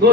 2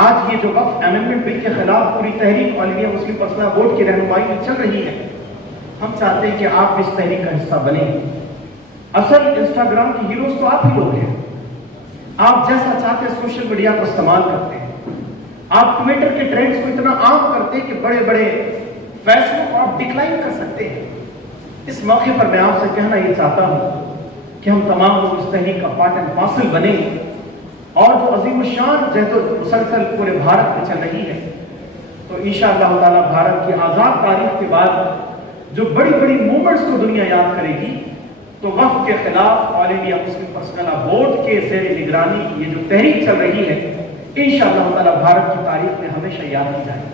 آج یہ جو وقف امینڈمنٹ بل کے خلاف پوری تحریک آل انڈیا مسلم پرسنل بورڈ کی رہنمائی میں چل رہی ہے، ہم چاہتے ہیں کہ آپ اس تحریک کا حصہ بنیں۔ اصل انسٹاگرام کی ہیروز تو آپ ہی لوگ ہیں، آپ جیسا چاہتے سوشل میڈیا کو استعمال کرتے ہیں، آپ ٹویٹر کے ٹرینڈز کو اتنا عام کرتے ہیں کہ بڑے بڑے فیصلوں کو آپ ڈکلائن کر سکتے ہیں۔ اس موقع پر میں آپ سے کہنا یہ چاہتا ہوں کہ ہم تمام لوگ اس تحریک کا پارٹ اینڈ پارسل بنیں، اور جو عظیم الشان جہد و مسلسل پورے بھارت میں چل رہی ہے، تو انشاءاللہ تعالی بھارت کی آزاد تاریخ کے بعد جو بڑی بڑی موومنٹس کو دنیا یاد کرے گی، تو وقف کے خلاف آل انڈیا مسلم پرسنل بورڈ کے زیر نگرانی کی یہ جو تحریک چل رہی ہے، انشاءاللہ تعالی بھارت کی تاریخ میں ہمیشہ یاد کی جائے گی۔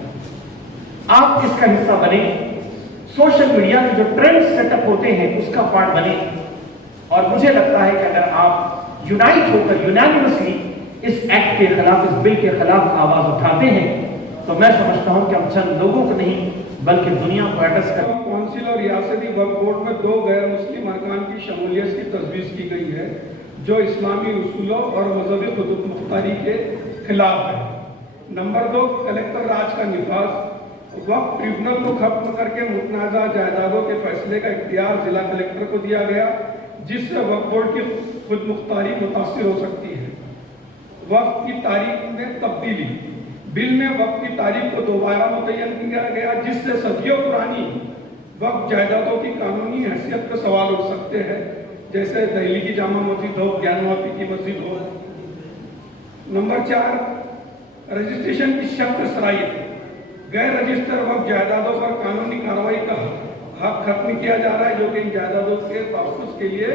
آپ اس کا حصہ بنیں، سوشل میڈیا کے جو ٹرینڈ سیٹ اپ ہوتے ہیں اس کا پارٹ بنیں، اور مجھے لگتا ہے کہ اگر آپ یونائٹ ہو کر یونانیمسلی اس ایکٹ کے خلاف، اس بل کے خلاف آواز اٹھاتے ہیں، تو میں سمجھتا ہوں کہ ہم چند لوگوں کو نہیں بلکہ دنیا کو ایڈریس کر کونسل اور ریاستی وقف بورڈ میں 2 غیر مسلم ارکان کی شمولیت کی تجویز کی گئی ہے جو اسلامی اصولوں اور مذہبی خود مختاری کے خلاف ہے۔ نمبر 2، کلیکٹر راج کا نفاذ۔ وقف ٹریبونل کو ختم کر کے متنازع جائیدادوں کے فیصلے کا اختیار ضلع کلیکٹر کو دیا گیا، جس سے وقف بورڈ کی خود مختاری متاثر ہو سکتی ہے۔ وقف کی تاریخ میں تبدیلی۔ بل میں وقف کی تاریخ کو دوبارہ متعین کیا گیا، جس سے صدیوں پرانی وقف جائیدادوں کی قانونی حیثیت پر سوال اٹھ سکتے ہیں، جیسے دہلی کی جامع مسجد ہو، گیان واپی کی مسجد ہو۔ نمبر 4، رجسٹریشن کی شرط صلاحیت۔ غیر رجسٹر وقف جائیدادوں پر قانونی کارروائی کا حق ختم کیا جا رہا ہے، جو کہ ان جائیدادوں کے تحفظ کے لیے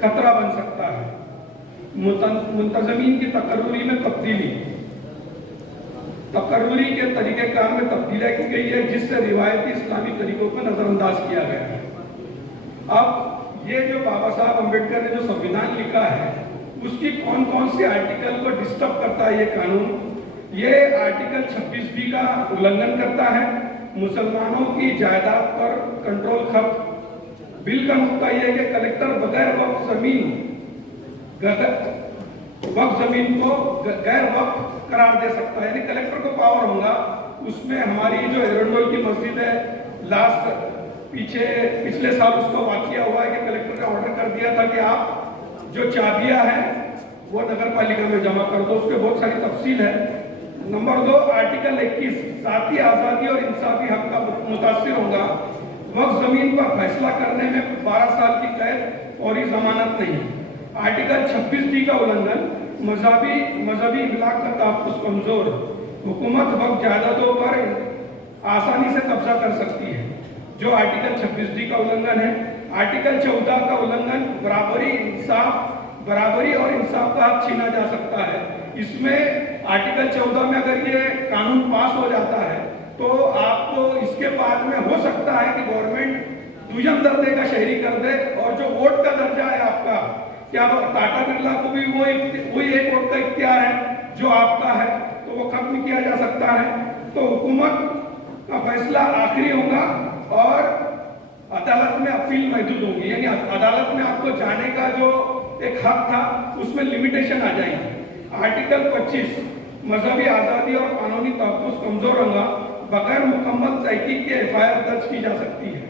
خطرہ بن سکتا ہے۔ منتظمین کی تقرری میں تبدیلی۔ تقرری کے طریقہ کار میں تبدیلی کی گئی ہے، جس سے روایتی اسلامی طریقوں کو نظر انداز کیا گیا ہے۔ اب یہ جو بابا صاحب امبیڈکر نے جو سنویدھان لکھا ہے، اس کی کون کون سے آرٹیکل کو ڈسٹرب کرتا ہے یہ قانون؟ یہ آرٹیکل 26B کا النگھن کرتا ہے، مسلمانوں کی جائیداد پر کنٹرول ختم۔ بل کا نقطہ یہ ہے کہ کلیکٹر بغیر وقف زمین کو غیر وقف قرار دے سکتا ہے، یعنی کلیکٹر کو پاور ہوگا۔ اس میں ہماری جو ایرنڈول کی مسجد ہے، پچھلے سال اس کا واقعہ ہوا ہے کہ کلیکٹر نے آرڈر کر دیا تھا کہ آپ جو چابیاں ہیں وہ نگر پالیکا میں جمع کر دو، اس پہ بہت ساری تفصیل ہے۔ نمبر 2، آرٹیکل 21، ذاتی آزادی اور انصافی حق کا متاثر ہوگا۔ وقف زمین پر فیصلہ کرنے میں 12 سال کی قید اور ضمانت نہیں۔ آرٹیکل 26D کا النگھن، مذہبی اخلاق کا تحفظ کمزور۔ حکومت وقف جائیدادوں پر آسانی سے قبضہ کر سکتی ہے، جو آرٹیکل 26D کا النگھن ہے۔ آرٹیکل 14 کا النگھن، برابری اور انصاف کا حق چھینا جا سکتا ہے۔ اس میں آرٹیکل 14 میں اگر یہ قانون پاس ہو جاتا ہے تو آپ کو اس کے بعد میں ہو سکتا ہے کہ گورنمنٹ دویم درجے کا شہری کر دے، اور جو ووٹ کا درجہ ہے آپ کا، کیا ٹاٹا برلا کو بھی وہی ایک ووٹ کا اختیار ہے جو آپ کا ہے، تو وہ ختم کیا جا سکتا ہے۔ تو حکومت کا فیصلہ آخری ہوگا اور عدالت میں اپیل محدود ہوگی، یعنی عدالت میں آپ کو جانے کا جو ایک حق تھا اس میں لمیٹیشن آ جائے گی۔ آرٹیکل 25، مذہبی آزادی اور قانونی تحفظ کمزور ہوگا، بغیر مکمل تحقیق کے FIR درج کی جا سکتی ہے۔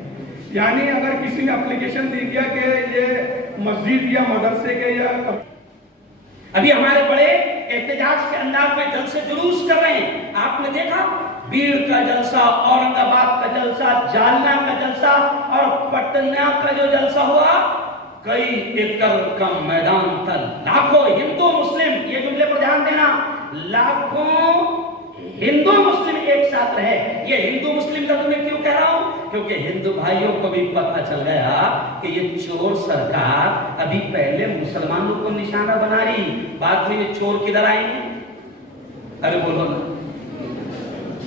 یعنی اگر کسی نے اپلیکیشن دے دیا کہ یہ مسجد یا مدرسے کے یا ابھی ہمارے بڑے احتجاج کے انداز میں جلسے جلوس کر رہے ہیں، آپ نے دیکھا بیڑ کا جلسہ، اورنگ آباد کا جلسہ، جالنا کا جلسہ اور پٹنہ کا جو جلسہ ہوا، کئی ایکڑ کا میدان تھا، لاکھوں ہندو مسلم، یہ جملے پر دھیان دینا، لاکھوں ہندو مسلم ایک ساتھ رہے۔ یہ ہندو مسلم لفظ میں کیوں کہہ رہا ہوں؟ کیونکہ ہندو بھائیوں کو بھی پتہ چل گیا کہ یہ چور سرکار ابھی پہلے مسلمانوں کو نشانہ بنا رہی، بعد میں یہ چور کدھر آئیں گے؟ ارے بولو نا۔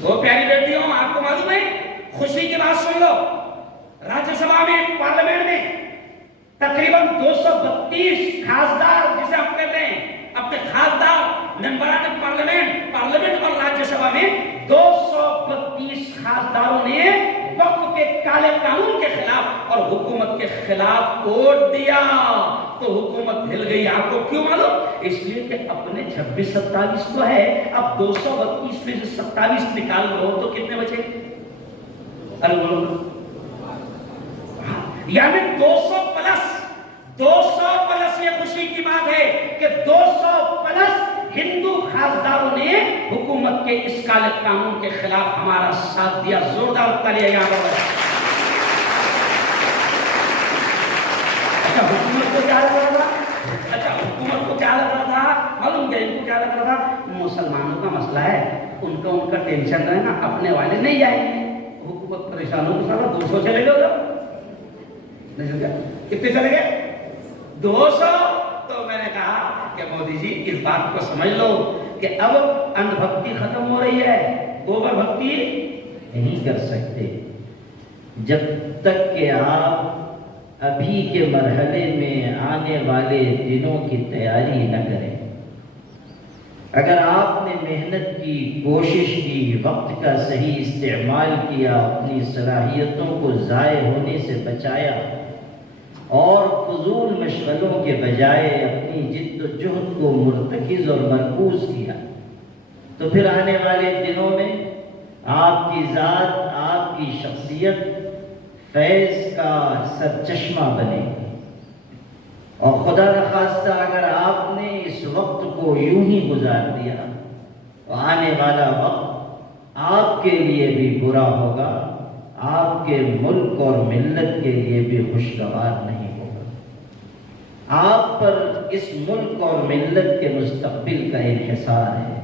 وہ پیاری بیٹیوں، آپ کو معلوم ہے، خوشی کی بات سن لو، راجیہ سبھا میں، پارلیمنٹ میں تقریباً 232 خاصدار، جسے ہم کہتے ہیں اپنے خاصدار ممبران پارلیمنٹ اور راجیہ سبھا میں 232 خاصداروں نے وقف کے کالے قانون قانون کے خلاف اور حکومت کے خلاف ووٹ دیا تو حکومت ہل گئی. آپ کو کیوں معلوم؟ اس لیے کہ اپنے 26-27 تو ہے, اب 232 میں سے 27 نکال لو تو کتنے بچے؟ ارے بولو, یعنی 200 پلس. یہ خوشی کی بات ہے کہ 200 پلس ہندو خاصداروں نے حکومت کے اس کالے قانون کے خلاف ہمارا ساتھ دیا. زوردار تالیاں یہاں پر. اچھا حکومت کو کیا لگ رہا تھا؟ معلوم کیا ان کو کیا لگ رہا تھا؟ مسلمانوں کا مسئلہ ہے, ان کا ٹینشن رہے نا, اپنے والے نہیں جائیں گے. حکومت پریشان ہو, سارا 200 چلے گئے ادھر. کتنے چلے گئے؟ 200. تو میں نے کہا کہ مودی جی اس بات کو سمجھ لو کہ اب اندھ بھکتی ختم ہو رہی ہے, گوبر بھکتی نہیں کر سکتے جب تک کہ آپ ابھی کے مرحلے میں آنے والے دنوں کی تیاری نہ کریں. اگر آپ نے محنت کی, کوشش کی, وقت کا صحیح استعمال کیا, اپنی صلاحیتوں کو ضائع ہونے سے بچایا اور فضول مشغلوں کے بجائے اپنی جد و جہد کو مرتکز اور مرکوز کیا, تو پھر آنے والے دنوں میں آپ کی ذات, آپ کی شخصیت فیض کا سرچشمہ بنے گی. اور خدا نخواستہ اگر آپ نے اس وقت کو یوں ہی گزار دیا تو آنے والا وقت آپ کے لیے بھی برا ہوگا, آپ کے ملک اور ملت کے لیے بھی خوشگوار نہیں ہوگا. آپ پر اس ملک اور ملت کے مستقبل کا انحصار ہے.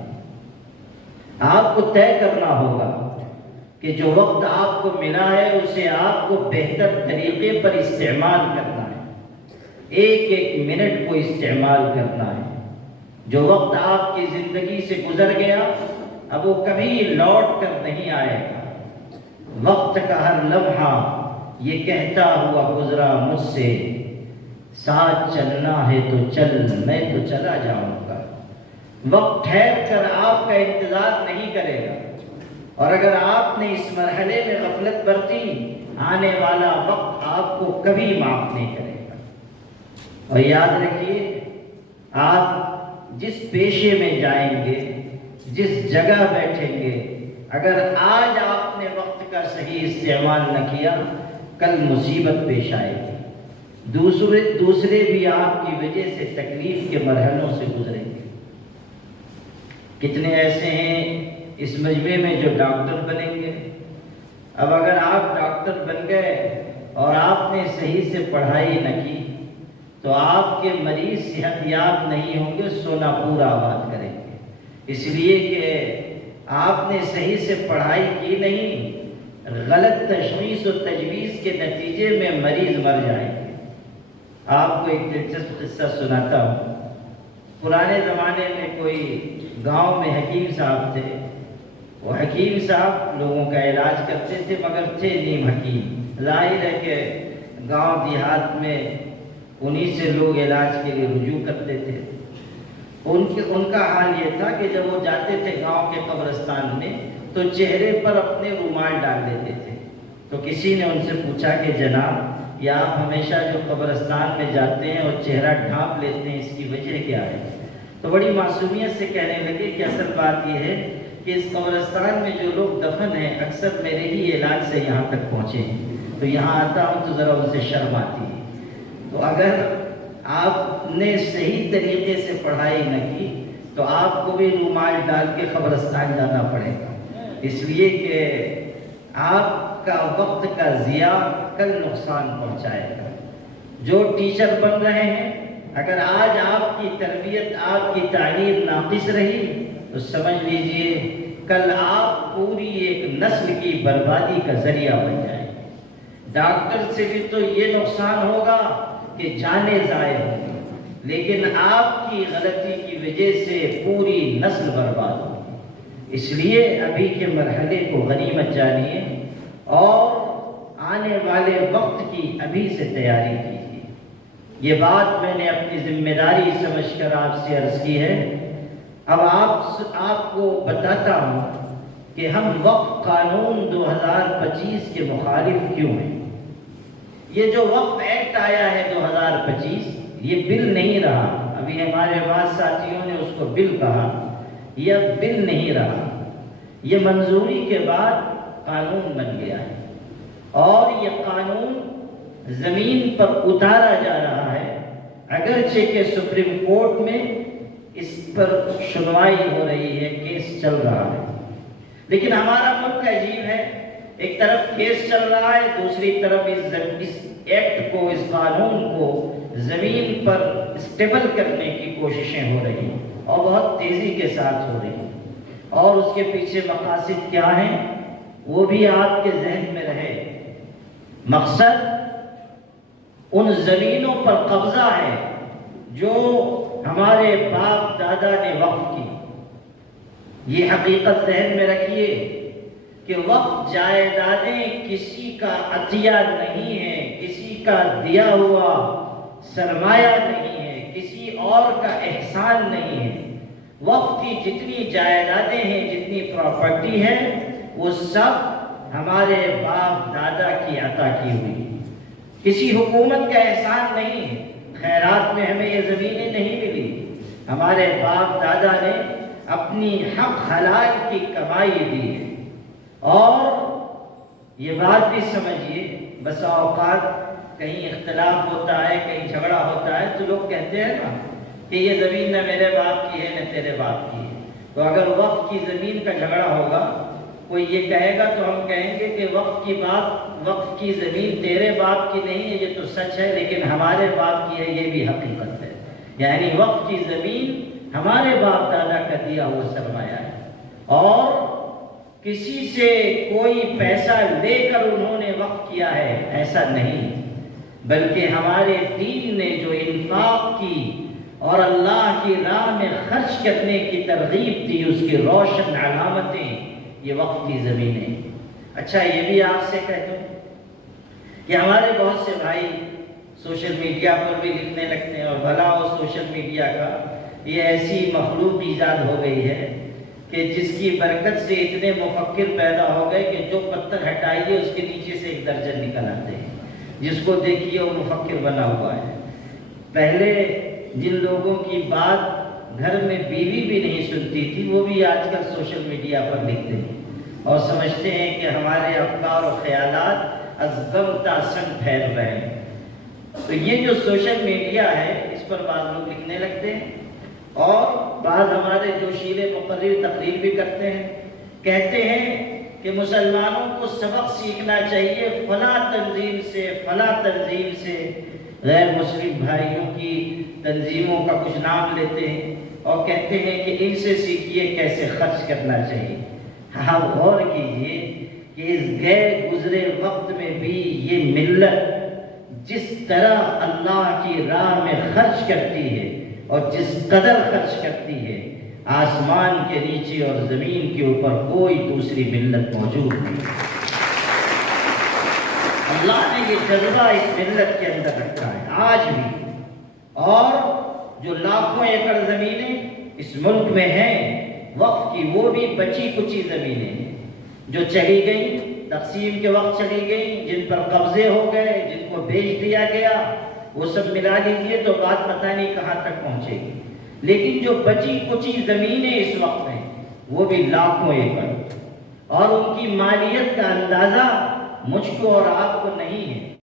آپ کو طے کرنا ہوگا کہ جو وقت آپ کو ملا ہے اسے آپ کو بہتر طریقے پر استعمال کرنا ہے, ایک ایک منٹ کو استعمال کرنا ہے. جو وقت آپ کی زندگی سے گزر گیا اب وہ کبھی لوٹ کر نہیں آئے گا. وقت کا ہر لمحہ یہ کہتا ہوا گزرا مجھ سے, ساتھ چلنا ہے تو چل, میں تو چلا جاؤں گا. وقت ٹھہر کر آپ کا انتظار نہیں کرے گا, اور اگر آپ نے اس مرحلے میں غفلت برتی آنے والا وقت آپ کو کبھی معاف نہیں کرے گا. اور یاد رکھیے, آپ جس پیشے میں جائیں گے, جس جگہ بیٹھیں گے, اگر آج آپ نے وقت کا صحیح استعمال نہ کیا کل مصیبت پیش آئے گی. دوسرے بھی آپ کی وجہ سے تکلیف کے مرحلوں سے گزریں گے. کتنے ایسے ہیں اس مجمع میں جو ڈاکٹر بنیں گے. اب اگر آپ ڈاکٹر بن گئے اور آپ نے صحیح سے پڑھائی نہ کی تو آپ کے مریض صحت یاب نہیں ہوں گے, سونا پورا آباد کریں گے. اس لیے کہ آپ نے صحیح سے پڑھائی کی نہیں, غلط تشخیص و تجویز کے نتیجے میں مریض مر جائیں گے. آپ کو ایک دلچسپ قصہ سناتا ہوں. پرانے زمانے میں کوئی گاؤں میں حکیم صاحب تھے. وہ حکیم صاحب لوگوں کا علاج کرتے تھے مگر تھے نیم حکیم. ظاہر ہے کہ گاؤں دیہات میں انہی سے لوگ علاج کے لیے رجوع کرتے تھے. ان کا حال یہ تھا کہ جب وہ جاتے تھے گاؤں کے قبرستان میں تو چہرے پر اپنے رومال ڈال لیتے تھے. تو کسی نے ان سے پوچھا کہ جناب یہ آپ ہمیشہ جو قبرستان میں جاتے ہیں اور چہرہ ڈھانپ لیتے ہیں, اس کی وجہ کیا ہے؟ تو بڑی معصومیت سے کہنے لگے کہ اصل بات یہ ہے کہ اس قبرستان میں جو لوگ دفن ہیں اکثر میرے ہی علاج سے یہاں تک پہنچے ہیں, تو یہاں آتا ہوں تو ذرا ان سے شرم آتی ہے. تو اگر آپ نے صحیح طریقے سے پڑھائی نہ کی تو آپ کو بھی رومال ڈال کے قبرستان جانا پڑے گا. اس لیے کہ آپ کا وقت کا ضیاع کل نقصان پہنچائے گا. جو ٹیچر بن رہے ہیں اگر آج آپ کی تربیت, آپ کی تعلیم ناقص رہی تو سمجھ لیجئے کل آپ پوری ایک نسل کی بربادی کا ذریعہ بن جائیں گے. ڈاکٹر سے بھی تو یہ نقصان ہوگا کہ جانیں ضائع ہوں گی, لیکن آپ کی غلطی کی وجہ سے پوری نسل برباد ہوگی. اس لیے ابھی کے مرحلے کو غنیمت جانیے اور آنے والے وقت کی ابھی سے تیاری کیجیے. یہ بات میں نے اپنی ذمہ داری سمجھ کر آپ سے عرض کی ہے. اب آپ کو بتاتا ہوں کہ ہم وقف قانون 2025 کے مخالف کیوں ہیں. یہ جو وقف ایکٹ آیا ہے 2025، یہ بل نہیں رہا. ابھی ہمارے بعض ساتھیوں نے اس کو بل کہا، یہ اب بل نہیں رہا، یہ منظوری کے بعد قانون بن گیا ہے. اور یہ قانون زمین پر اتارا جا رہا ہے، اگرچہ کہ سپریم کورٹ میں اس پر سنوائی ہو رہی ہے، کیس چل رہا ہے. لیکن ہمارا ملک عجیب ہے، ایک طرف کیس چل رہا ہے، دوسری طرف اس ایکٹ کو، اس قانون کو زمین پر اسٹیبل کرنے کی کوششیں ہو رہی ہیں اور بہت تیزی کے ساتھ ہو رہی ہیں. اور اس کے پیچھے مقاصد کیا ہیں وہ بھی آپ کے ذہن میں رہے. مقصد ان زمینوں پر قبضہ ہے جو ہمارے باپ دادا نے وقف کی. یہ حقیقت ذہن میں رکھیے کہ وقف جائیدادیں کسی کا عطیہ نہیں ہے، کسی کا دیا ہوا سرمایہ نہیں ہے، کسی اور کا احسان نہیں ہے. وقف کی جتنی جائیدادیں ہیں، جتنی پراپرٹی ہے، وہ سب ہمارے باپ دادا کی عطا کی ہوئی. کسی حکومت کا احسان نہیں ہے. خیرات میں ہمیں یہ زمینیں نہیں ملی، ہمارے باپ دادا نے اپنی حق حلال کی کمائی دی ہے. اور یہ بات بھی سمجھیے، بسا اوقات کہیں اختلاف ہوتا ہے، کہیں جھگڑا ہوتا ہے، تو لوگ کہتے ہیں نا کہ یہ زمین نہ میرے باپ کی ہے نہ تیرے باپ کی ہے. تو اگر وقف کی زمین کا جھگڑا ہوگا، کوئی یہ کہے گا تو ہم کہیں گے کہ وقف کی زمین تیرے باپ کی نہیں ہے، یہ تو سچ ہے، لیکن ہمارے باپ کی ہے، یہ بھی حقیقت ہے. یعنی وقف کی زمین ہمارے باپ دادا کا دیا ہوا سرمایہ ہے، اور کسی سے کوئی پیسہ لے کر انہوں نے وقف کیا ہے ایسا نہیں، بلکہ ہمارے دین نے جو انفاق کی اور اللہ کی راہ میں خرچ کرنے کی ترغیب دی، اس کی روشن علامتیں یہ وقف کی زمینیں. اچھا، یہ بھی آپ سے کہہ دوں کہ ہمارے بہت سے بھائی سوشل میڈیا پر بھی لکھنے لگتے ہیں، اور بھلا ہو سوشل میڈیا کا، یہ ایسی مخلوق ایجاد ہو گئی ہے کہ جس کی برکت سے اتنے مفکر پیدا ہو گئے کہ جو پتھر ہٹائیے اس کے نیچے سے ایک درجن نکل آتے ہیں. جس کو دیکھیے وہ مفکر بنا ہوا ہے. پہلے جن لوگوں کی بات گھر میں بیوی بھی نہیں سنتی تھی، وہ بھی آج کل سوشل میڈیا پر لکھتے ہیں اور سمجھتے ہیں کہ ہمارے افکار و خیالات از غم تا سنگ پھیل رہے ہیں. تو یہ جو سوشل میڈیا ہے، اس پر بعض لوگ لکھنے لگتے ہیں، اور بعض ہمارے جو شیر مقرر تقریر بھی کرتے ہیں، کہتے ہیں کہ مسلمانوں کو سبق سیکھنا چاہیے فلاں تنظیم سے، فلاں تنظیم سے. غیر مسلم بھائیوں کی تنظیموں کا کچھ نام لیتے ہیں اور کہتے ہیں کہ ان سے سیکھیے کیسے خرچ کرنا چاہیے. آپ غور کیجئے کہ اس غیر گزرے وقت میں بھی یہ ملت جس طرح اللہ کی راہ میں خرچ کرتی ہے اور جس قدر خرچ کرتی ہے، آسمان کے نیچے اور زمین کے اوپر کوئی دوسری ملت موجود نہیں. اللہ نے یہ جذبہ اس ملت کے اندر رکھا ہے آج بھی. اور جو لاکھوں ایکڑ زمینیں اس ملک میں ہیں وقف کی، وہ بھی بچی کچی زمینیں ہیں جو چلی گئی، تقسیم کے وقت چلی گئی، جن پر قبضے ہو گئے، جن کو بیچ دیا گیا، وہ سب ملا لیجیے تو بات پتہ نہیں کہاں تک پہنچے گی. لیکن جو بچی کچی زمینیں اس وقت ہیں وہ بھی لاکھوں ایکڑ، اور ان کی مالیت کا اندازہ مجھ کو اور آپ کو نہیں ہے.